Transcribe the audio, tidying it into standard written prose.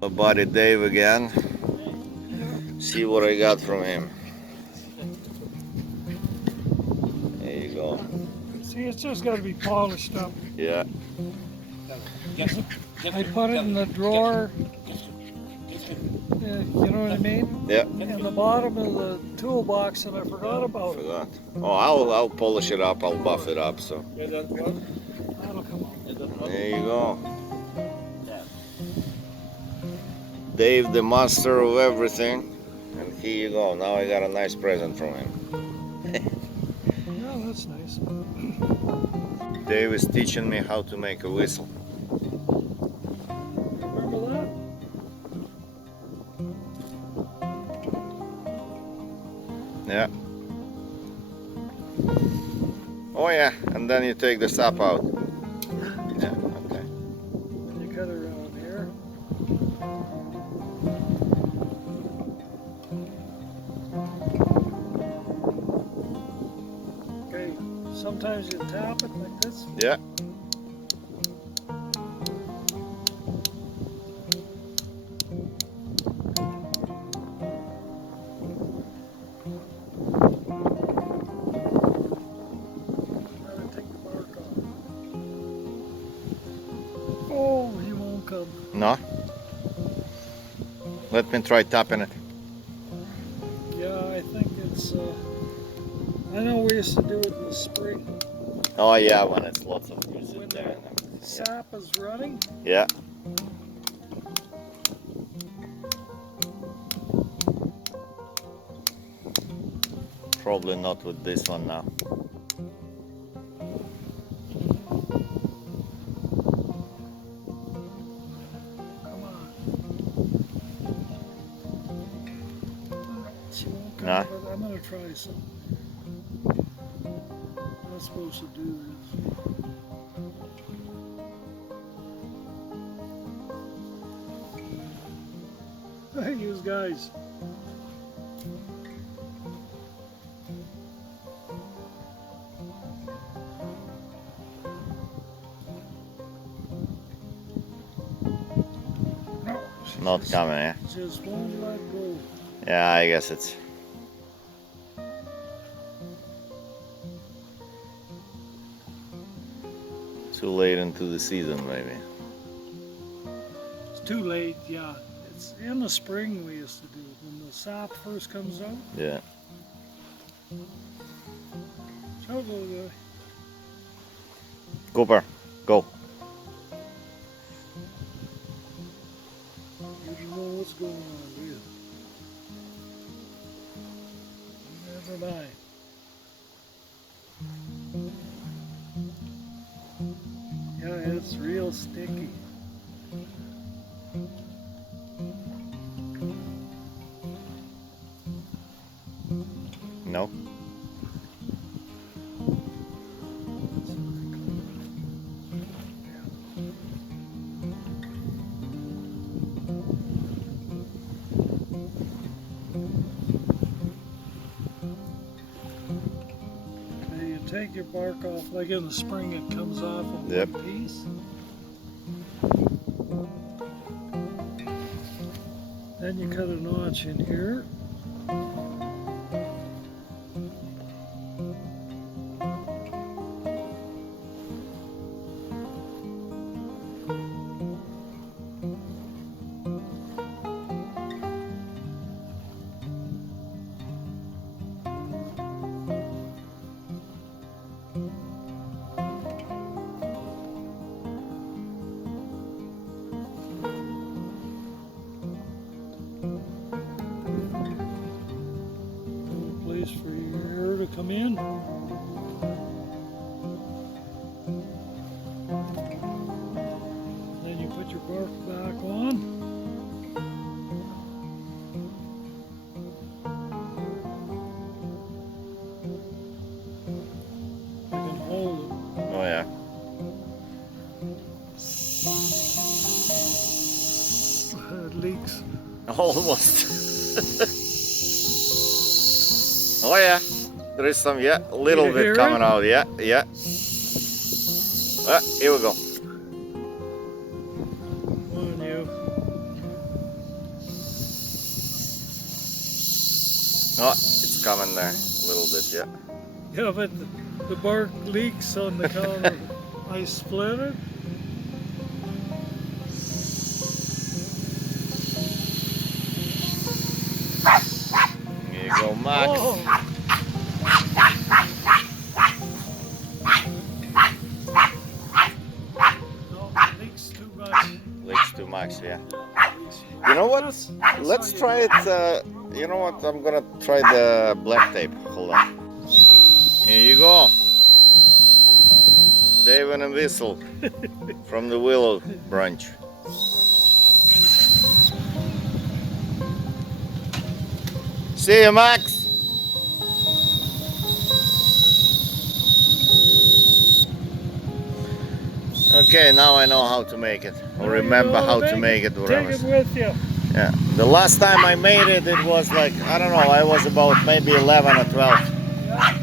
My buddy Дэйв again. See what I got from him. There you go. See, it's just got to be polished up. Yeah. I put it in the drawer, you know what I mean? Yeah. In the bottom of the toolbox, and I forgot about it. Forgot. Oh, I'll polish it up. I'll buff it up. So That'll come out. there you go. Dave, the master of everything. And here you go. Now I got a nice present from him. Yeah, that's nice. Dave is teaching me how to make a whistle. Remember that? Yeah. Oh yeah, and then you take the sap out. Yeah, okay. And you cut it around here. Okay, sometimes you tap it like this. Yeah. Oh, he won't come. No? Let me try tapping it. Yeah, I think it's, I know we used to do it in the spring. Oh yeah, when it's lots of juice in When there. the sap is running. Yeah. Probably not with this one now. Come on. She won't come, Nah. but I'm gonna try some. I'm not supposed to do this. Hey, you guys. No, Not coming, yeah? just won't let go. Yeah, I guess it's... too late into the season, maybe. It's too late, yeah. It's in the spring we used to do it, when the sap first comes out. Yeah. So go, Cooper, go. you don't know what's going on, do you? Never mind. Yeah, it's real sticky. No? Now you take your bark off, like in the spring it comes off in Yep. one piece. Then you cut a notch in here. Place for your air to come in. Then you put your bark back on. I can hold it. Oh yeah. It leaks. Almost. Oh yeah. There is some, yeah, a little You bit hear coming it? out, yeah, yeah. Here we go. Come on, you. Oh, it's coming there a little bit, yeah. Yeah, but the bark leaks on the counter. I split it. Here you go, Max. Oh. No, leaks too much. Leaks too much, yeah. You know what? Let's try it. You know what? I'm gonna try the black tape. Hold on. Here you go. Дэйva and whistle from the willow branch. See you, Max. Okay, now I know how to make it. Or remember how to make it. Whatever. Take it with you. Yeah. The last time I made it, it was like, I don't know, I was about maybe 11 or 12. Yeah.